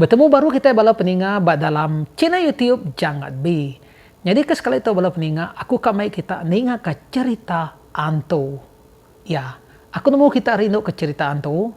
Bertemu baru kita bala peninga dalam channel YouTube Jangat B. Jadi sekali itu bala peninga, aku kamai kita ninga ke cerita anto. Ya, aku nemu kita rindu ke cerita anto.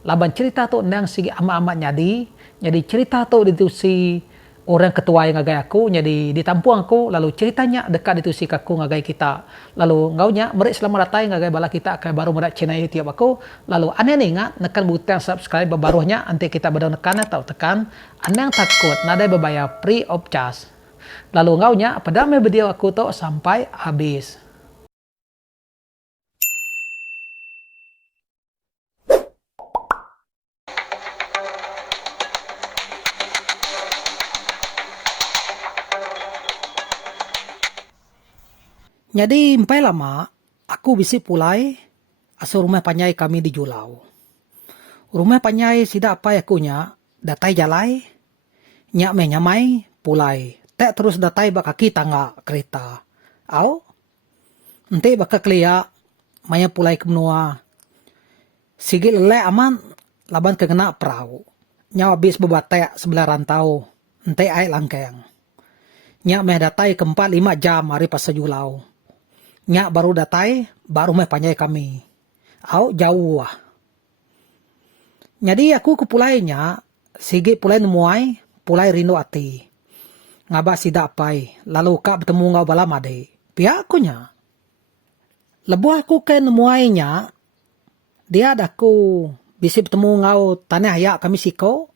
Laban cerita tu nang sigi ama-ama jadi cerita tu itu si orang ketua yang ngagai aku, jadi ditampung aku, lalu ceritanya dekat itu si kaku ngagai kita. Lalu ngaunya, merik selama ratai ngagai bala kita, kayak baru merak channel YouTube aku, lalu aneh nih nggak, nekan butang subscribe barunya, nanti kita baru nekan atau tekan, aneh yang takut, nadai berbayar free of charge. Lalu ngaunya, pada video aku tuh sampai habis. Jadi empai lama aku bisi pulai asal rumah panyai kami di Julau. Rumah panyai sida apa akunya datai jalai nyak me nyamai pulai. Tak terus datai baka kita nggak kereta. Au ente baka kelia maya pulai kemenua. Sigi lele aman laban kegena perahu. Nyawa bis bebatek sebelah rantau. Ente ai langkeng. Nyak me datai ke 4-5 jam hari pas Julau. Nyak baru datai, baru meh panyai kami. Au jauh lah. Jadi aku ke pulainya, sigi pulai nemuai, pulai rindu ati. Ngabak sidak pai, lalu kak bertemu ngau balam ade. Pihak akunya. Lebuh aku ke nemuainya, dia ada aku bisa bertemu ngau tanah ayak kami siko.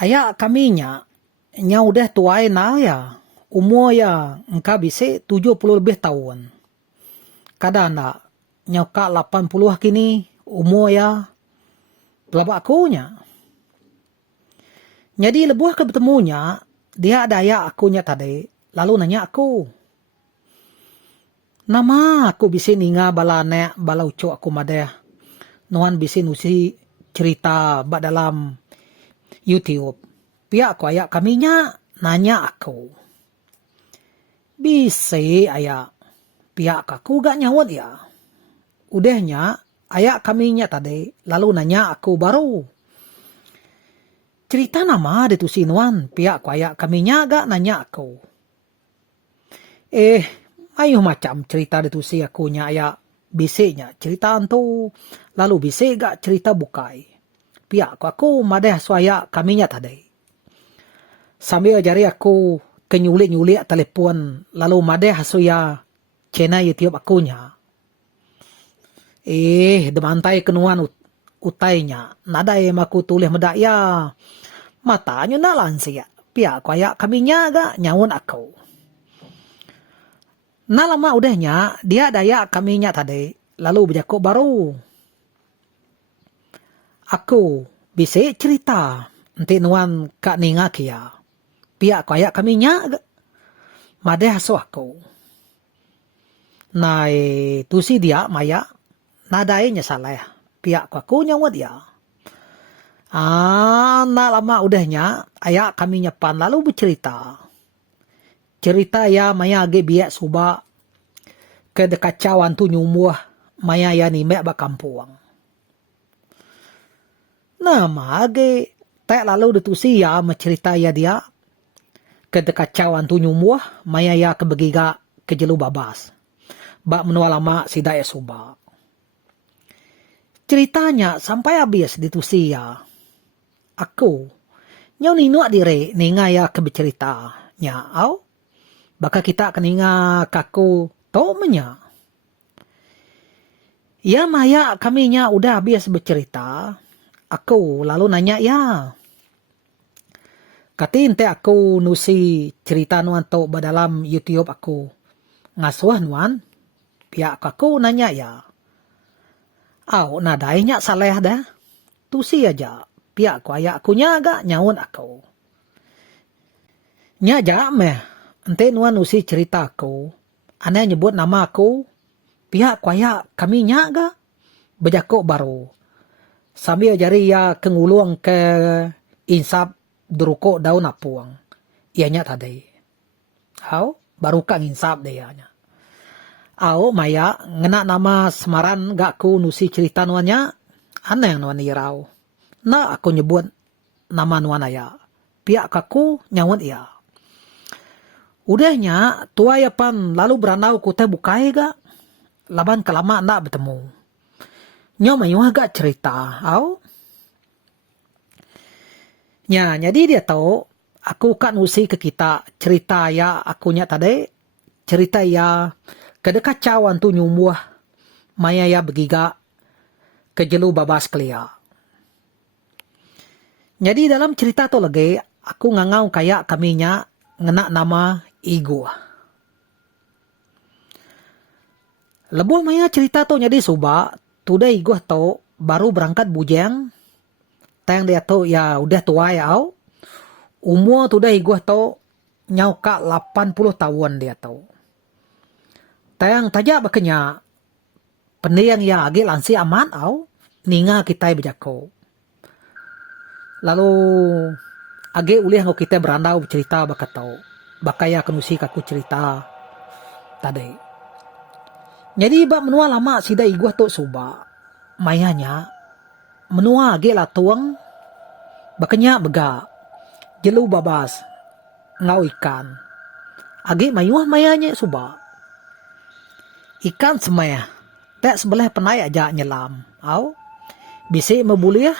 Ayak kaminya, nyau deh tuai na ya. Umur ya engkau bisa 70 lebih tahun. Kadang nak nyokak 80 kini umur ya pelabak akunya. Jadi lebuh ke bertemunya, dia ada ya akunya tadi, lalu nanya aku. Nama aku bisa ninga bala nek bala ucok aku madeh. Nuan bisa nusi cerita bak dalam YouTube. Pihak aku ayak kaminya nanya aku. Bisa ayak pihak aku gak nyawat ya. Udahnya ayak kaminya tadi lalu nanya aku baru. Cerita nama di tu sinuan pihak ayak kaminya gak nanya aku. Ayo macam cerita di tu si akunya ayak bisanya cerita tu lalu bisa gak cerita bukai. Pihak aku madeh suaya kaminya tadi. Sambil jari aku kenyulik-nyulik telepon lalu madeh hasuya channel YouTube akunya. Demantai kenuan utainya. Nada aku tulis medak ya. Matanya nak lansia. Pihak kaya kaminya agak nyawon aku. Nah lama udahnya dia daya kaminya tadi. Lalu berjakuk baru. Aku bisa cerita. Nanti nuan kak ninga kia. Pihak kaya kaminya agak. Madeh hasu aku. Nah, tu si dia maya nadainya salah. Pihak aku nyawat dia. Nah lama udahnya ayak kami nyepan lalu bercerita. Cerita ya maya age biak suba ke dekat cawan tu nyumuh maya ya ni mek bakampuang. Nah age tak lalu detusi ya mencerita ya dia ke dekat cawan tu nyumuh maya ya ke begiga ke jelu babas. Bak menua lama sida ya suba. Ceritanya sampai habis ditusi ya. Aku nyau ninu adire ninga ya ke bercerita nya au baka kita keninga kaku tau menya. Ya maya kaminya udah habis bercerita. Aku lalu nanya ya. Katin te aku nusi cerita nuan tau dalam YouTube aku. Ngasuh nuan. Pihak aku nanya ya. Au nadainya salah dah. Tusi aja. Pihak ku ayak akunya agak nyawon aku. Nya jam ente nuan usi cerita aku. Aneh nyebut nama aku. Pihak ku ayak kami nyaga. Berjakuk baru. Sambil jari ya kengulung ke insap derukuk daun apuang. Ianya tadi. Au baru kang insap dia nya. Au maya ngena nama semaran gak ku nusi cerita nuannya. Aneh nuan irau. Nah aku nyebut nama nuana ya. Pihak kaku nyawat ya. Udahnya tua ya pan lalu beranau kute bukai ga. Laban kelama nak bertemu. Nyo mayuh agak cerita. Ya, jadi dia tahu aku kan usi ke kita cerita ya akunya tadi. Cerita ya kedekacauan tu nyumuh. Maya ya begiga ke jelu babas kelia. Jadi dalam cerita tu lagi aku ngangau kayak kaminya ngena nama Igo. Lebuh maya cerita tu jadi suba, tuda Igo tu baru berangkat bujang. Tayang dia tu ya udah tua ya au. Umur tuda Igo tu nyauka 80 tahun dia tu. Tayang tajak bakanya pendiang ya agi lansi aman au. Ninga kita berjako. Lalu agi ulih ngau kita berandau cerita bakatau. Bakaya kenusi kaku cerita tadi. Jadi bak menua lama sida Igo tu suba. Mayanya menua agi lah tuang. Bakanya bega. Jelu babas. Ngau ikan. Agi mayuah mayanya suba. Ikan semaya. Tak sebelah penai aja nyelam. Au. Bisi mebuliah.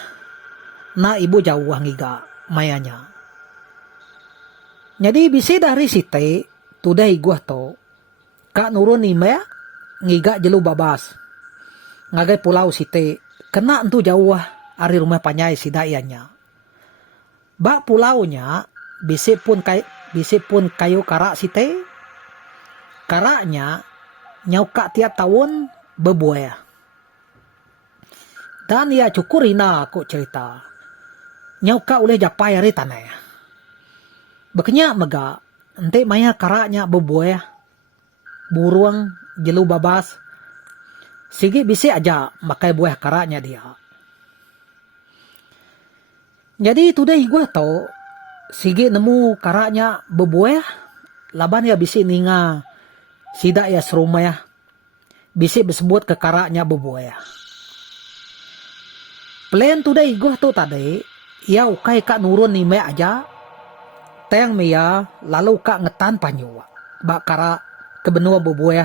Na ibu jauh ngiga. Mayanya. Jadi bisi dari site. Tudah Igo to. Kak nurun ni maya. Ngiga jelu babas. Ngagai pulau site. Kena entu jauh. Ari rumah panyai sida ianya. Bak pulaunya bisi pun kayu karak site. Karaknya nyauka tiap tahun bebuaya. Dan ya cukurina aku cerita. Nyauka oleh japai hari tanah. Bekenya mega ente maya karaknya bebuaya. Buruang jelu babas. Sigi bisi aja makai buah karaknya dia. Jadi itu deh gue tau, sigi nemu karaknya bebuaya, laban ya bisi ninga, sida ya serumah ya, bisi disebut ke karaknya bebuaya. Plan tu deh gue tau tadi, ya ukai kak nurun ni me aja, tayang me ya, lalu kak ngetan panyu, bak karak ke benua bebuaya,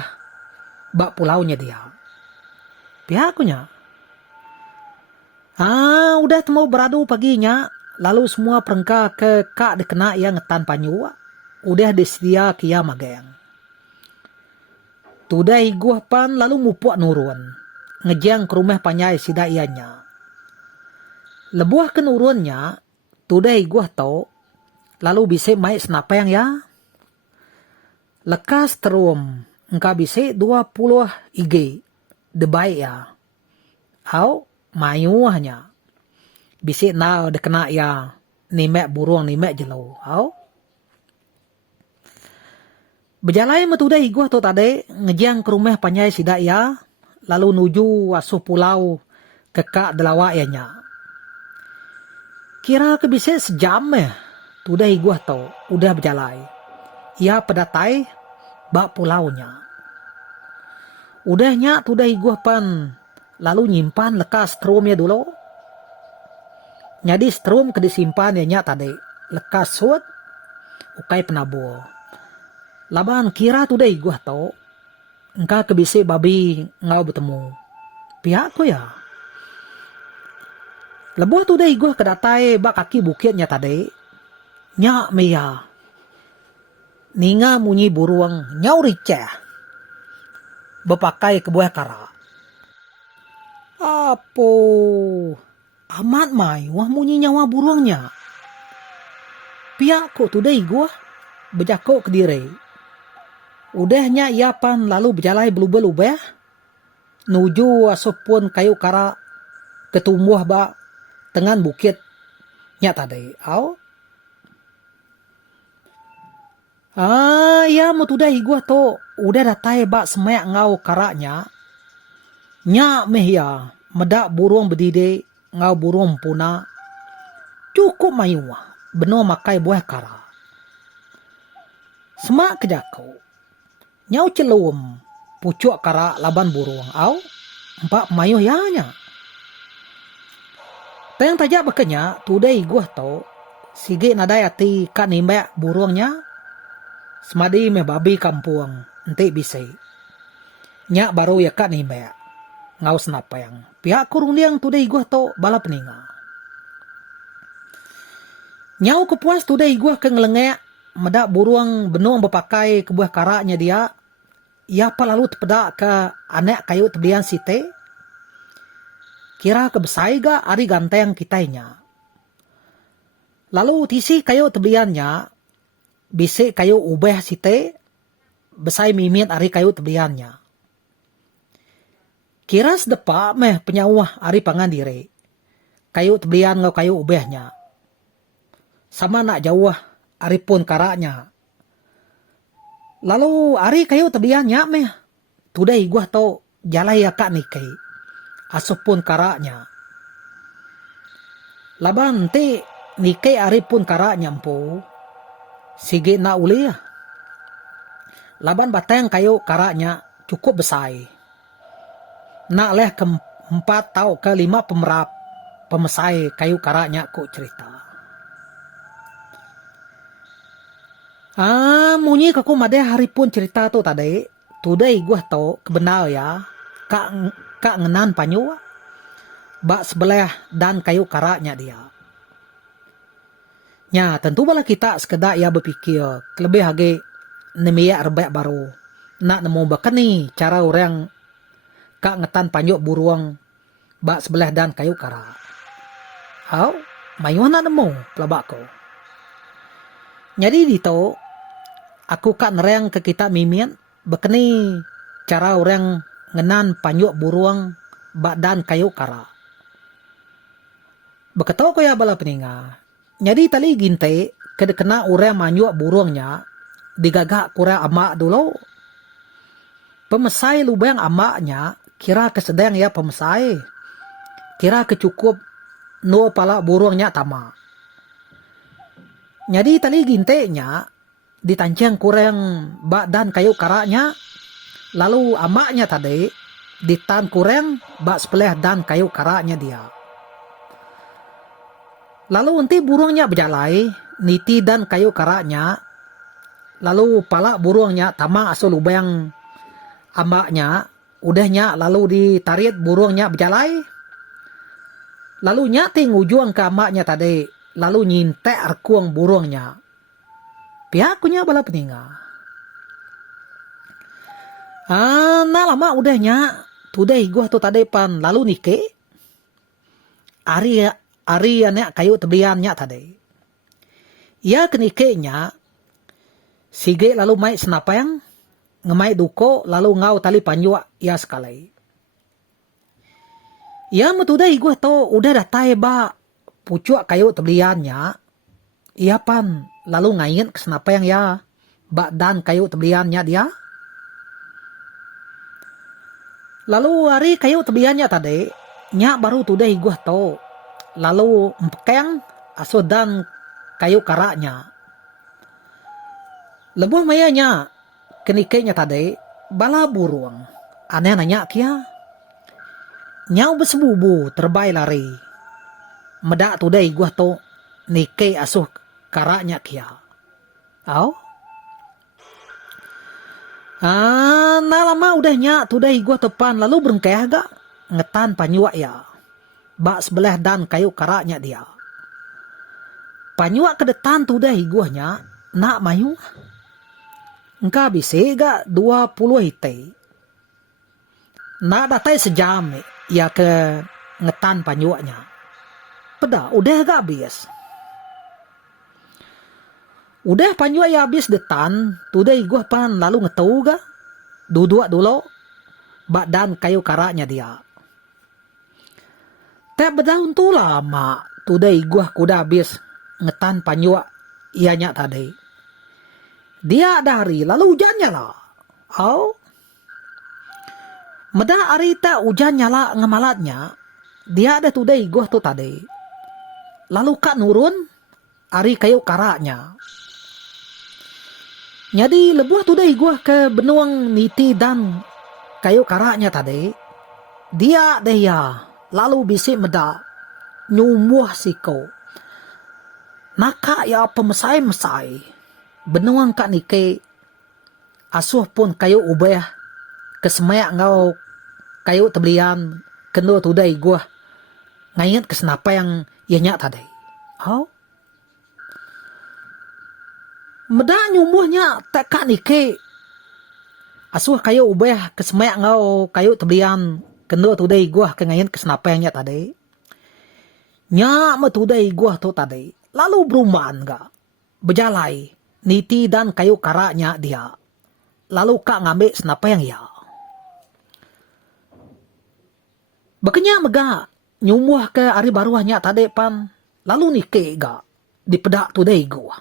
bak pulaunya dia. Pihaknya. Udah mau beradu paginya. Lalu semua perengka ke kak dikena yang ngetan panyu. Udah disedia kia magayang. Tudah iguh pan lalu mupuak nurun. Ngejang ke rumah panyai sida ianya. Lebuah ke nurunnya. Tudah iguh tau. Lalu bisa mai senapang ya. Lekas terum. Engkau bisa 20 IG. Debai ya. Mayuahnya. Bisik na dekena ya nimek burung nimek jelo. Berjalan metudah Igo tu tadi ngejang ke rumah panyai sida ya lalu nuju asuh pulau ke kak delawak ianya. Kira ke bisik sejam tudah Igo tu udah berjalan. Ia pedatai bak pulaunya. Udahnya tudah Igo pan lalu nyimpan lekas strumnya dulu. Jadi strum ke disimpan ya tadi. Lekas suat. Ukai penabur. Laban kira tu deh gua tau. Engkau kebisi babi ngau bertemu. Pihak ku ya. Lebuah tu deh gua kedatai bak kaki bukitnya tadi. Nyak meya. Ninga munyi burung nyau riceh. Bepakai kebuah kara. Apo amat mai wah munyi nyawa burungnya. Pihak kok tu deh gua berjakok ke diri. Udahnya iapan lalu berjalai belubah-lubah. Nuju asupun kayu kara ketumbuh bak tengan bukit nya tadi. Ya mau tu deh gua tu udah datai bak semak ngau karaknya. Nya meh ya medak burung berdide ngau burung puna. Cukup mayuah benua makai buah kara. Semak kejako. Nyau celum pucuk kara laban burung. Empat mayuh yanya. Tayang tajak bakanya, today gua to, sige nadai ati ka nimbe burungnya, semadi me babi kampung, ente bisa. Nya baru ya ka nimbe, ngaus napa yang. Pihak kurung liang today gua to bala peninga. Nyau kepuas today gua ke ngelengek, medak burung benuang berpakai kebuah karaknya dia, ia pa lalu tepedak ke anek kayu tebian site, kira kebesai ga ari ganteng kitainya. Lalu tisi kayu tebiannya, bisi kayu ubah site, besai mimit ari kayu tebiannya. Kira sedepa meh penyawah ari pangan diri, kayu tebian ngau kayu ubahnya. Sama nak jauh ari pun karaknya. Lalu ari kayu tebiannya meh, tudai gua tau jalai akak nikai, asup pun karaknya. Laban ti nikai ari pun karaknya empu, sige na uli ya. Laban batang kayu karaknya cukup besar. Nak leh ke 4 tau ke 5 pemerap pemesai kayu karaknya ku cerita. Munyi kaku made hari pun cerita tu tadi, tudai gua tau kebenar ya, kak ngenan panyu, bak sebelah dan kayu karaknya dia. Nya tentu bala kita sekedar ya berpikir, lebih hage nemiak rebek baru, nak nemu bakani cara orang kak ngetan panyu buruang, bak sebelah dan kayu karak. Hau, mayuan nak nemu pelabak ko. Jadi dito, aku kak nereng ke kita mimian, bekeni cara orang ngenan panyu buruang bak dan kayu karak. Beketau ko ya bala peninga. Jadi tali ginte, kena orang manyu buruangnya, digagak kurang amak dulu. Pemesai lubang amaknya, kira kesedang ya pemesai. Kira kecukup no pala buruangnya tama. Jadi tali gintenya ditancang kurang bak dan kayu karaknya, lalu amaknya tadi ditan kurang bak sebelah dan kayu karaknya dia. Lalu nanti burungnya berjalai, niti dan kayu karaknya, lalu pala burungnya tama asal lubang amaknya, udahnya lalu ditarik burungnya berjalai, lalu nyating ujung ke amaknya tadi, lalu nyintek arkuang burungnya. Pihaknya bala peninga. Nah lama udahnya, tudai gua tu tadi pan lalu nike, ari anek kayu tebiannya tadi. Ia kenikenya, sige lalu mai senapang, ngemai duko, lalu ngau tali panjua ia sekali. Ia metudai gua tu udah datai ba pucuk kayu tebiannya, ia pan lalu ngayin kesenapa yang ya bak dan kayu tebiannya dia. Lalu hari kayu tebiannya tadi, nya baru tudai gua tau. Lalu empekeng aso dan kayu karaknya. Lebuh mayanya kenikenya tadi, bala burung. Aneh nanya kia, nyau bersebubu terbai lari. Medak tudai gua tau nike asuh karaknya kia. Au? Nah lama udahnya tudai gua tepan lalu berengkeh agak ngetan panyuak ya. Bak sebelah dan kayu karaknya dia. Panyuak kedetan tudai guanya nak mayu. Engkau bisa gak 20 hite. Nak datai sejam ya ke ngetan panyuaknya. Peda udah gak habis. Udah panjua ya habis detan, tudai gua pan lalu ngetau ga, duduk dulu, bak dan kayu karaknya dia. Tak berdaun tu lama, tudai gua kuda habis ngetan panjua ianya tadi. Dia ada hari lalu hujannya lah. Meda hari tak hujannya lah ngemalatnya, dia ada tudai gua tu tadi. Lalu kak nurun, hari kayu karaknya. Jadi lebuh tudai gua ke benuang niti dan kayu karaknya tadi. Dia deh ya, lalu bisik meda. nyumuh siko. Naka ya pemesai-mesai. Benuang kak nike. Asuh pun kayu ubah. Kesemak ngau kayu tebelian. Kendo tudai gua. Ngayat kesenapa yang ianya tadi. Oh. Meda nyumuhnya tak kak nike. Asuh kayu ubah kesemak ngau kayu tebelian. Kendo tudai gua ngayat kesenapa yang tadi. Nya metudai gua tu tadi. Lalu berumaan ga. Berjalai. Niti dan kayu karaknya dia. Lalu kak ngambil senapa yang ya. Bekenya mega. Nyumuh ke hari baruahnya tadi pan. Lalu nike ga. Di pedak tudai gua.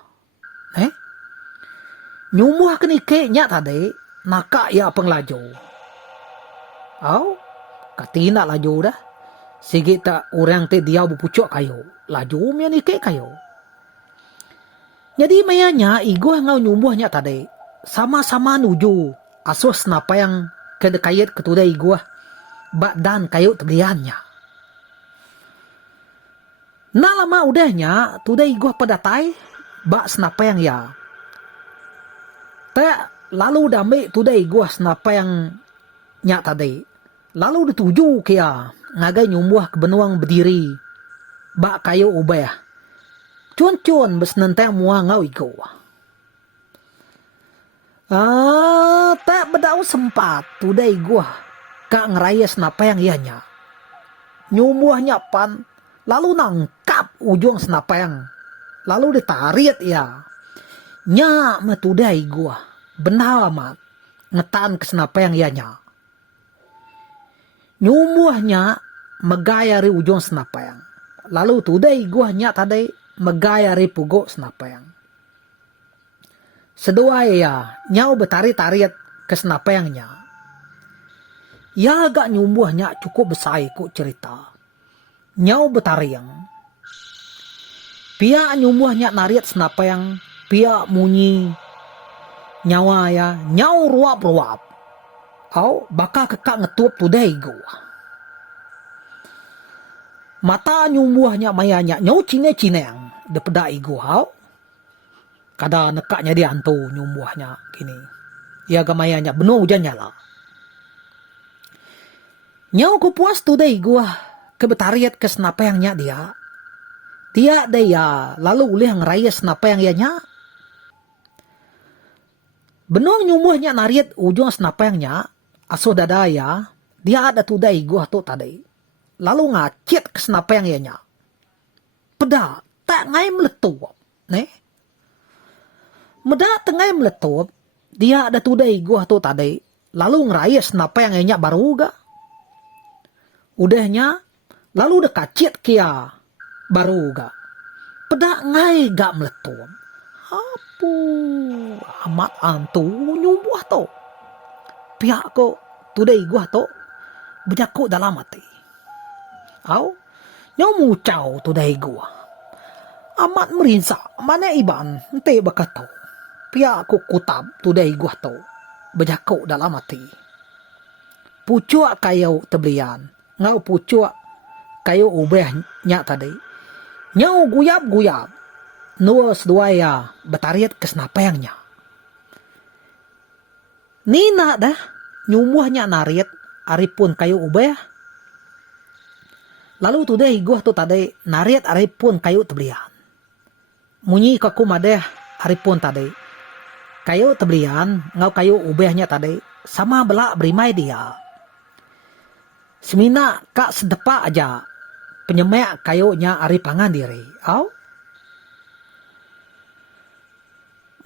Nyumuh ke nike nya tadi. Naka ya penglaju. Oh. Katina laju dah. Sige tak orang te dia berpucuk kayu. Laju mia nike kayu. Jadi mayanya igua ngau nyumuhnya tadi. Sama-sama nuju. Asus napa yang kedekayat ketudai igua. Bak dan kayu tebeliannya. Nah lama udahnya. Tudai igua pedatai. Bak senapa yang ya. Tak lalu damai tudai igua senapa yang nyak tadi. Lalu dituju kia. Ngagai nyumuh ke benuang berdiri. Bak kayu ubah. Cun-cun bersenentang mua ngau igo. Tak bedau sempat. Tudai gua. Kak ngeraya senapa yang ianya. Nyumuhnya pan. Lalu nangkap ujung senapa yang. Lalu ditarik ya. Nya metudai gua. Benar amat. Ngetan ke senapa yang ianya. Nyumuhnya megayari ujung senapayang. Lalu tudai gua nya tadi megayari pugok senapayang. Sedua ya nyau betari-tarit ke senapayangnya. Ya agak nyumuhnya cukup besar ku cerita. Nyau betariang. Pia nyumuhnya narit senapayang. Pia munyi. Nyawa ya nyau ruap-ruap. Au baka kekak ngetup tudai gua. Mata nyumuhnya mayanya nyau cine-cine yang depedai gua. Kada nekaknya dia antu nyumuhnya gini. Ya gamayanya benar hujannya lah. Nyau ku puas tudai gua kebetariat ke senapa yangnya dia. Dia dia lalu ulih ngeraya senapa yang ianya. Benar nyumuhnya narit ujung senapa yangnya. Asuh dadaya, dia ada tudai gua tu tadi. Lalu ngacit ke senapa yang ianya. Peda, tak ngai meletup. Meda tengah meletup, dia ada tudai gua tu tadi. Lalu ngeraya senapa yang ianya baru ga. Udahnya, lalu dekacit kia baru ga. Peda ngai gak meletup. Apu, amat antu nyumuh tu. Pihak ko tudai gua to berjaku dalam hati. Au, nyau mucau tudai gua. Amat merinsa, mana iban, ente bakato. Pihak ko kutab tudai gua to berjaku dalam hati. Pucuk kayu tebelian, ngau pucuk kayu ubah nyak tadi. Nyau guyap-guyap, nuas dua ya betariat kesenapayangnya. Nina dah nyumuhnya narit aripun kayu ubah. Lalu tudai gua tu tadi narit aripun kayu tebelian. Munyi kaku madeh aripun tadi. Kayu tebelian ngau kayu ubahnya tadi sama belak berimai dia. Semina kak sedepak aja penyemek kayunya aripangan diri. Au?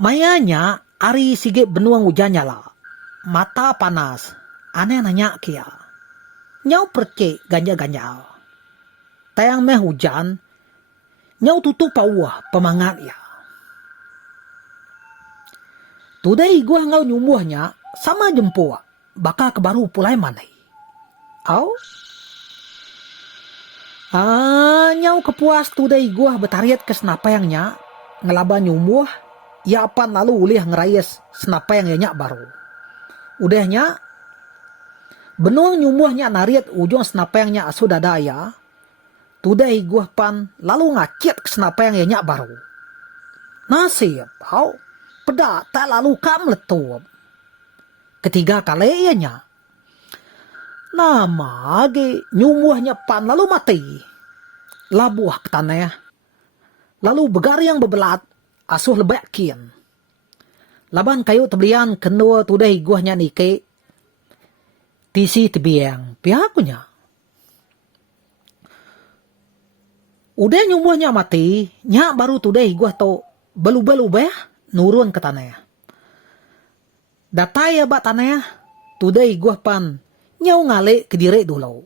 Mayanya ari sige benuang hujannya lah. Mata panas. Aneh nanya kia. Nyau percik ganja-ganja. Tayang meh hujan. Nyau tutup pauah pemangat ya. Tudai gua ngau nyumuhnya sama jempua. Baka kebaru pulai manai. Au? Nyau kepuas tudai gua betariat ke senapayangnya. Ngelaba nyumuh. Ya apan lalu ulih ngerayas senapayang ya nyak baru. Udahnya, benuang nyumuhnya narit ujung senapayangnya asu dadaya. Tudai gua pan lalu ngacet kesenapa yang nyak baru. Nasib, peda tak lalu kam letup. Ketiga kali ianya. Nama ge nyumuhnya pan lalu mati. Labuah ke tanah. Lalu begar yang bebelat asuh lebek kian. Laban kayu teblian kendua tudai guahnya nike. Tisi tebiang pihaknya. Udah nyumuhnya mati, nyak baru tudai guah to belu-belu beh nurun ke tanah. Datai ya bak tanah, tudai guah pan nyau ngale ke diri dulu.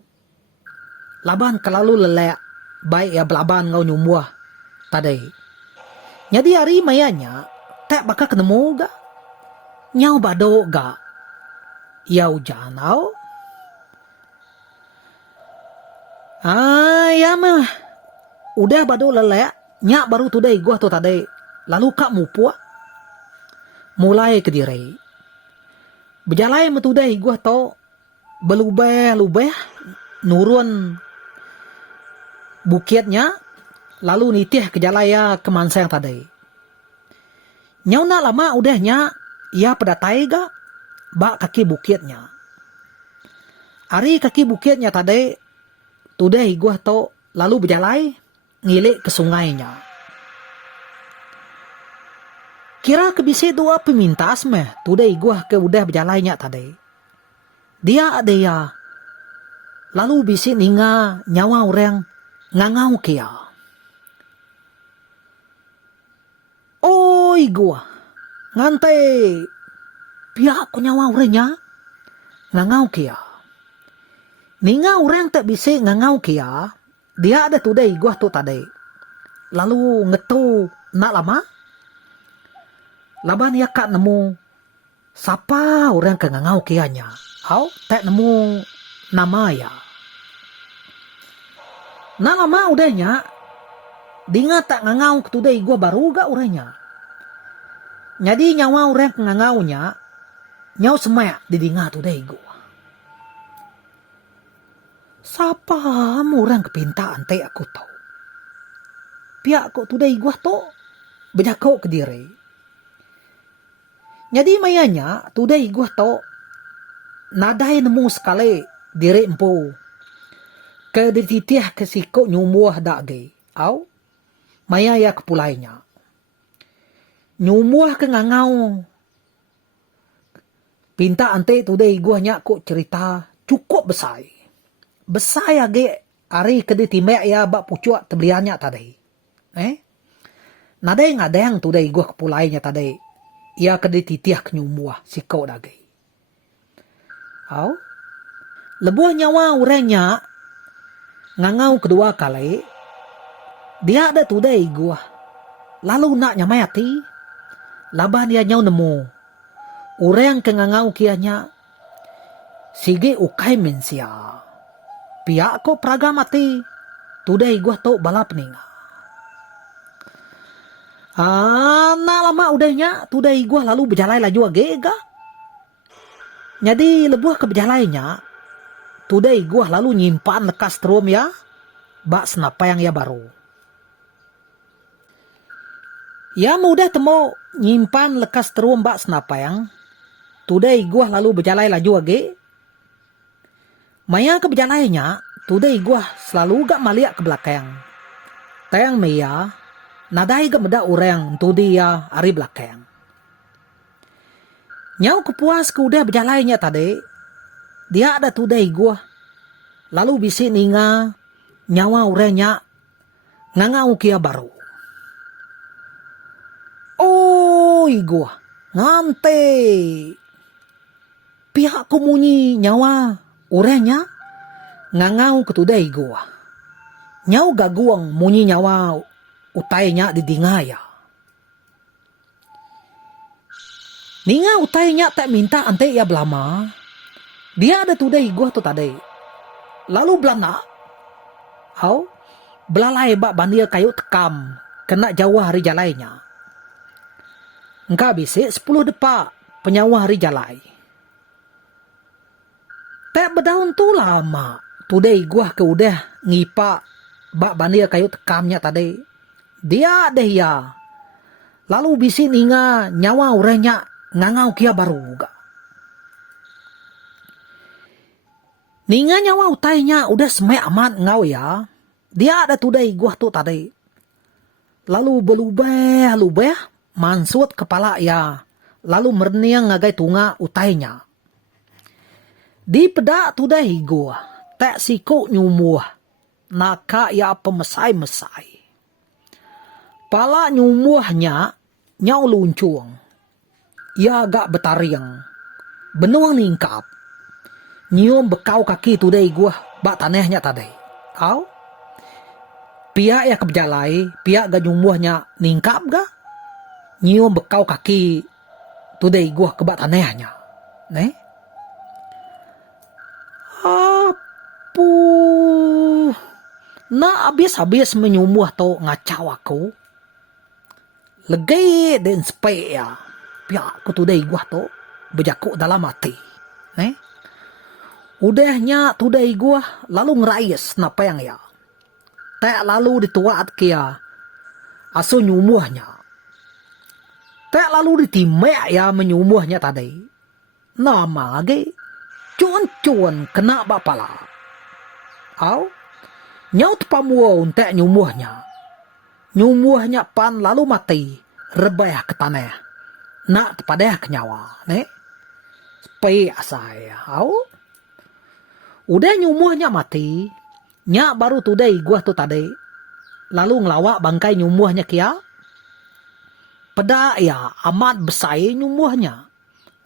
Laban kelalu lelek, baik ya belaban ngau nyumuh tadi. Jadi hari mayanya, tak bakal ketemu ga? Nyau bado ga? Yau janau? Ya mah. Udah bado lelek, nyak baru tudai gua tu tadi. Lalu kak mupua. Mulai ke diri. Berjalai metudai gua tu. Belubeh-lubeh. Nurun bukitnya. Lalu nitih ke jalaya ke mansang tadi. Nyau nak lama udahnya. Ia pedatai ga. Bak kaki bukitnya. Ari kaki bukitnya tadi. Tudai gua tu. Lalu berjalai. Ngilik ke sungainya. Kira kebisi dua pemintas meh. Tudai gua ke udah berjalainya tadi. Dia ada ya. Lalu bisi ninga nyawa orang ngangau kia. Oi gua. Ngantai. Pihak ko nyawa orangnya. Ngangau kia. Ninga orang tak bisi ngangau kia. Dia ada tudai gua tu tadi. Lalu ngetu nak lama. Laban ya kak nemu. Siapa orang ke ngangau kianya. Tak nemu nama ya. Nak lama udahnya. Dinga tak ngangau ke tudai gua baru gak orangnya. Jadi nyawa orang ke ngangaunya. Nyau semak di dinga tudai gua. Siapa orang kepintaan te aku tahu. Pihak kok tudai gua tu berjakau ke diri. Jadi mayanya tudai gua tu nadai nemu sekali diri empu. Ke dititih ke sikok nyumuh dak ge. Maya ya kepulainya. Nyumuh ke ngangau. Pinta ante tudai gua nyak kok cerita cukup besar. Besar ya ge ari ke ditimek ya bak pucuk tebeliannya tadi. Nadai ngadeng tudai gua kepulainya tadi. Ia ke dititih ke nyumuh sikok dagi. Lebuh nyawa orangnya ngangau kedua kali. Dia ada tudai gua. Lalu nak nyamayati. Laban dia nyau nemu. Orang ke ngangau kianya. Sige ukai mensia. Pihak ko praga mati. Tudai gua tu balap ninga. Nak lama udahnya. Tudai gua lalu berjalai laju agega. Jadi lebuh ke berjalainya. Tudai gua lalu nyimpan lekas terum ya. Bak senapa yang ya baru. Ya mudah temu nyimpan lekas terum bak senapa yang. Tudai gua lalu berjalai laju age. Maya ke berjalainya. Tudai gua selalu gak maliak ke belakang. Tayang maya. Nadai gak meda orang tu dia ari belakang. Nyau kepuas ke udah berjalainya tadi. Dia ada tudai gua. Lalu bisi ninga nyawa orangnya ngangau kia baru. Oi gua ngante. Pihak komunyi nyawa orangnya ngangau ke tudai gua. Nyau gaguang munyi nyawa utainya di dingaya. Ninga utainya tak minta ante ya belama. Dia ada tudai gua tu tadi. Lalu belana. Belalai bak bandia kayu tekam. Kena jauh hari jalainya. Engkau bisik 10 depak penyawa hari jalai. Tak berdaun tu lama. Tudai gua ke udah ngipak bak bandia kayu tekamnya tadi. Dia deh ya. Lalu bisi ninga nyawa urenya ngangau kia baru ga. Ninga nyawa utainya udah semai amat ngau ya. Dia ada tudai gua tuh tadi. Lalu belubeh mansut kepala ya. Lalu merniang ngagai tunga utainya. Di pedak tudai gua. Tak siku nyumuh. Naka ya pemesai-mesai. Pala nyumuhnya nyau luncung. Ya agak betariang. Benuang ningkap. Nyium bekau kaki tudai gua bak tanahnya tadi. Kau? Pihak ya kebejalai, pihak ga nyumuhnya ningkap ga? Nyium bekau kaki tudai gua ke bak tanahnya. Ne? Apuh. Na habis-habis menyumuh to ngacau aku. Legay dan sepay ya. Pihak ku tudai gua to berjakuk dalam hati. Ne? Udahnya tudai gua lalu ngerayes napa yang ya. Tak lalu dituat kia asu nyumuhnya. Tak lalu ditimek ya menyumuhnya tadi. Nama lagi cuan-cuan kena bapala. Au? Nyaut pamuo untuk nyumuhnya. Nyumuhnya pan lalu mati. Rebah ke tanah. Nak tepadah ke nyawa. Ne? Supaya saya. Au? Udah nyumuhnya mati. Nya baru tudai gua tuh tadi. Lalu ngelawak bangkai nyumuhnya kia. Peda ya amat besar nyumuhnya.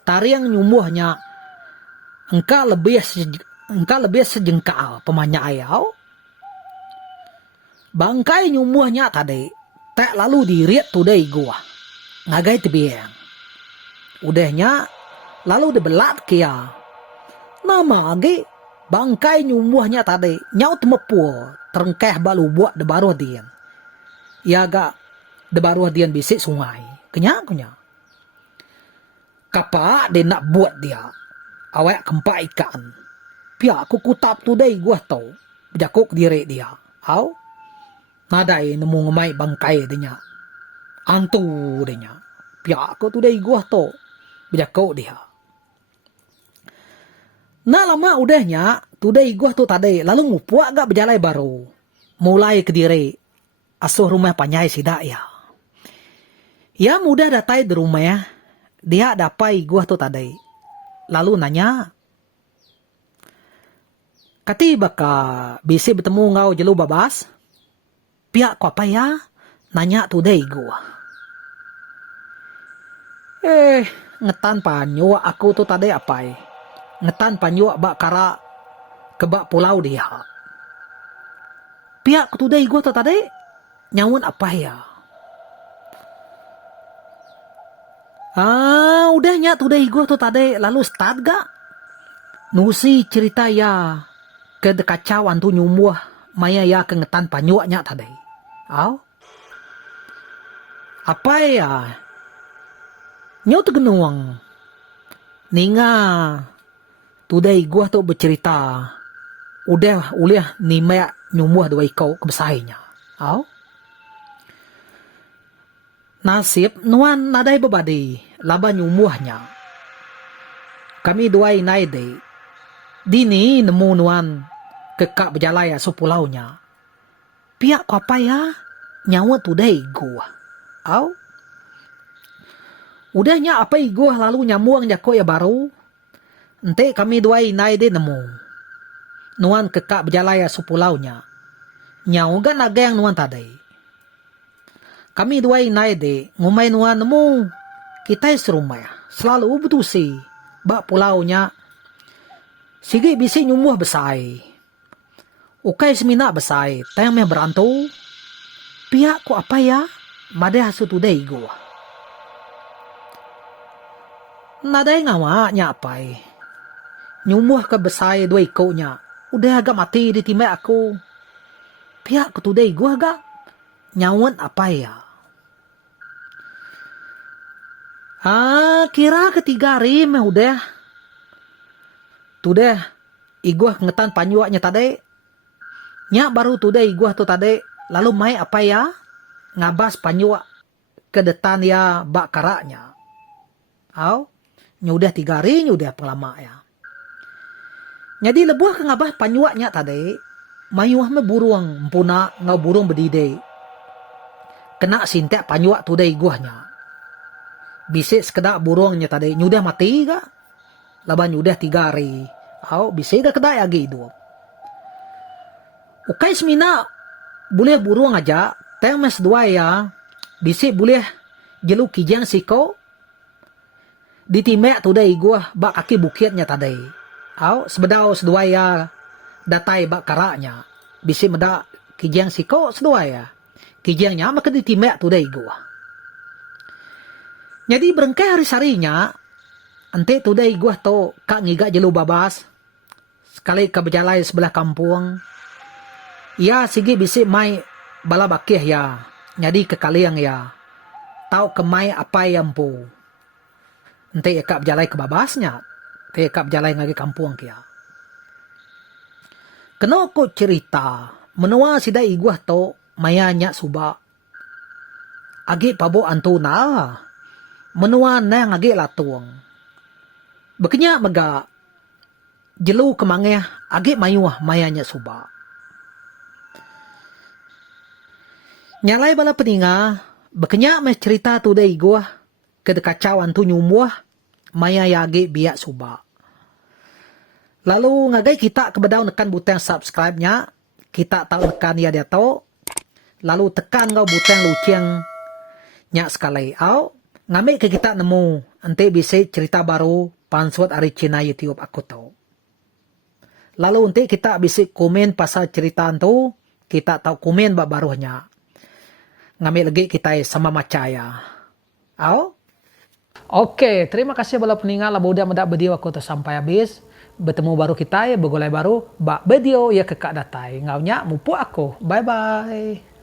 Tariang nyumuhnya. Engkau lebih sejengkal pemanya ayau. Bangkai nyumuhnya tadi. Tak lalu diriat tudai gua. Ngagai tebiang. Udahnya lalu dibelat kia. Nama lagi. Bangkai nyumuhnya tadi nyaut mepuo terengkeh balu buat de baru dian. Ya agak de baru dian bisik sungai. Kenya. Kapa dia nak buat dia. Awak kempak ikan. Pia aku kutap tu dai gua tau. Berjakuk diri dia. Au? Nadai nemu ngemai bangkai dia. Antu dia. Pia aku tu dai gua tau. Berjakuk dia. Nah lama udahnya, tudai gua tuh tadi, lalu ngupuak gak berjalai baru. Mulai ke diri, asuh rumah panyai sidak ya. Ya mudah datai di rumah, dia dapai gua tuh tadi. Lalu nanya, kati baka bisa bertemu ngau jelu babas? Pihak ko apa ya? Nanya tudai gua. Ngetan panyo aku tuh tadi apai. Ngetan panyo bak kara kebak pulau dia. Pihak ketudai gua tuh tadi nyawun apa ya? Udahnya tudai gua tuh tadi lalu start gak? Nusi cerita ya ke dekacauan tu nyumuh maya ya ke ngetan panyonya tadi. Au? Apa ya? Nyaw tu genuang. Ninga tudai gua tuh bercerita. Udah uliah nimek nyumuh dua ikau kebesainya. Au? Nasib nuan nadai bebadi. Laba nyumuhnya. Kami duai naide. Dini nemu nuan kekak berjalaya sepulaunya. Pihak apa ya? Nyawa tudai gua. Au? Udahnya apa gua lalu nyamuang jako ya baru. Ente kami duai naide nemu. Nuan kekak berjalaya sepulaunya. Nyawa gan naga yang nuan tadi. Kami duai naide ngumai nuan nemu. Kita serumah. Selalu betusi. Bak pulaunya. Sige bisi nyumuh besai. Ukai semina besai. Tayang meh berantu. Pihak ko apa ya? Made hasu tudai gua. Nadai ngawa nya apai. Nyumuh ke besai dua ikaunya. Udah agak mati di timai aku. Pihak ko tudai gua agak. Nyawan apa ya? Kira ketiga hari meh udah. Tudah, iguah ngetan panyuaknya tadi. Nya baru today gua tu tadi lalu mai apa ya ngabas panyua ke detan ya bak karaknya. Au, nyudah 3 hari nyudah pelama ya. Jadi lebuah ke ngabah panyuaknya tadi, mayuah me burung puna ngau burung bedide. Kena sintek panyuak today guahnya. Bisik sekedak burungnya tadi nyudah mati ga? Laban nyudah 3 hari. Au, bisik ga kedai lagi itu. Ukai semina boleh burung aja, temes 2 ya. Bisik boleh jeluk kijang siko. Ditimek today gua bak kaki bukitnya tadi. Au, sebedau 2 ya datai bak karaknya. Bisik meda kijang siko 2 ya. Kijangnya maka ditimek today gua. Jadi berengkai hari sarinya, ante today gua to kak ngiga jelu babas. Sekali ke berjalai sebelah kampung. Ya sigi bisik mai bala bakih ya. Jadi ke kaliang ya. Tau ke mai apa yang pu. Ente kak berjalai ke babasnya. Ente kak berjalai ngagi kampung kia. Kena ko cerita. Menua sidai gua to mayanya suba. Agi pabo antuna. Menua nang agi latuang. Bekenya mega jelu kemangeh agi mayuah mayanya suba. Nyalai bala peninga, bekenya me cerita tu dai gua kedekacauan tu nyumuah maya yagi biak suba. Lalu ngagai kita kebedau nekan butang subscribe-nya, kita tahu nekan ya dia to. Lalu tekan ngau butang luceng nya sekali au ngambil ke kita nemu ante bisa cerita baru pansuat ari Cina YouTube aku tahu. Lalu ante kita bisa komen pasal cerita tu, kita tahu komen bab barunya. Ngambil lagi kita sama macaya. Au? Oke, terima kasih bala peningal lah udah mendak video aku tu sampai habis. Bertemu baru kita ya, begolai baru. Bak video ya kekak datai. Ngaunya mupu aku. Bye-bye.